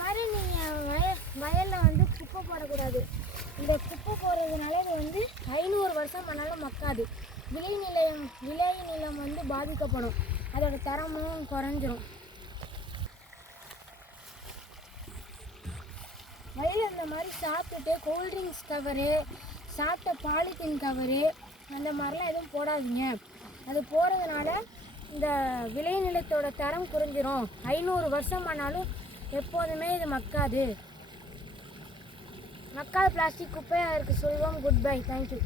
மாதிரி நீங்கள் வயலில் வந்து குப்பை போடக்கூடாது. இந்த குப்பை போடுறதுனால இது வந்து 500 வருஷம் ஆனாலும் மக்காது. விளைநிலம் வந்து பாதிக்கப்படும், அதோட தரமும் குறைஞ்சிரும். வயலில் இந்த மாதிரி சாப்பிட்டுட்டு கூல்ட்ரிங்க்ஸ் கவரு, சாப்பிட்ட பாலித்தீன் கவரு அந்த மாதிரிலாம் எதுவும் போடாதீங்க. அது போகிறதுனால இந்த விளைநிலத்தோட தரம் குறைஞ்சிரும். 500 வருஷம் ஆனாலும் எப்போதுமே இது மக்காது. மக்காத பிளாஸ்டிக் குப்பையாக இருக்குது சொல்வோம். Good bye. தேங்க்யூ.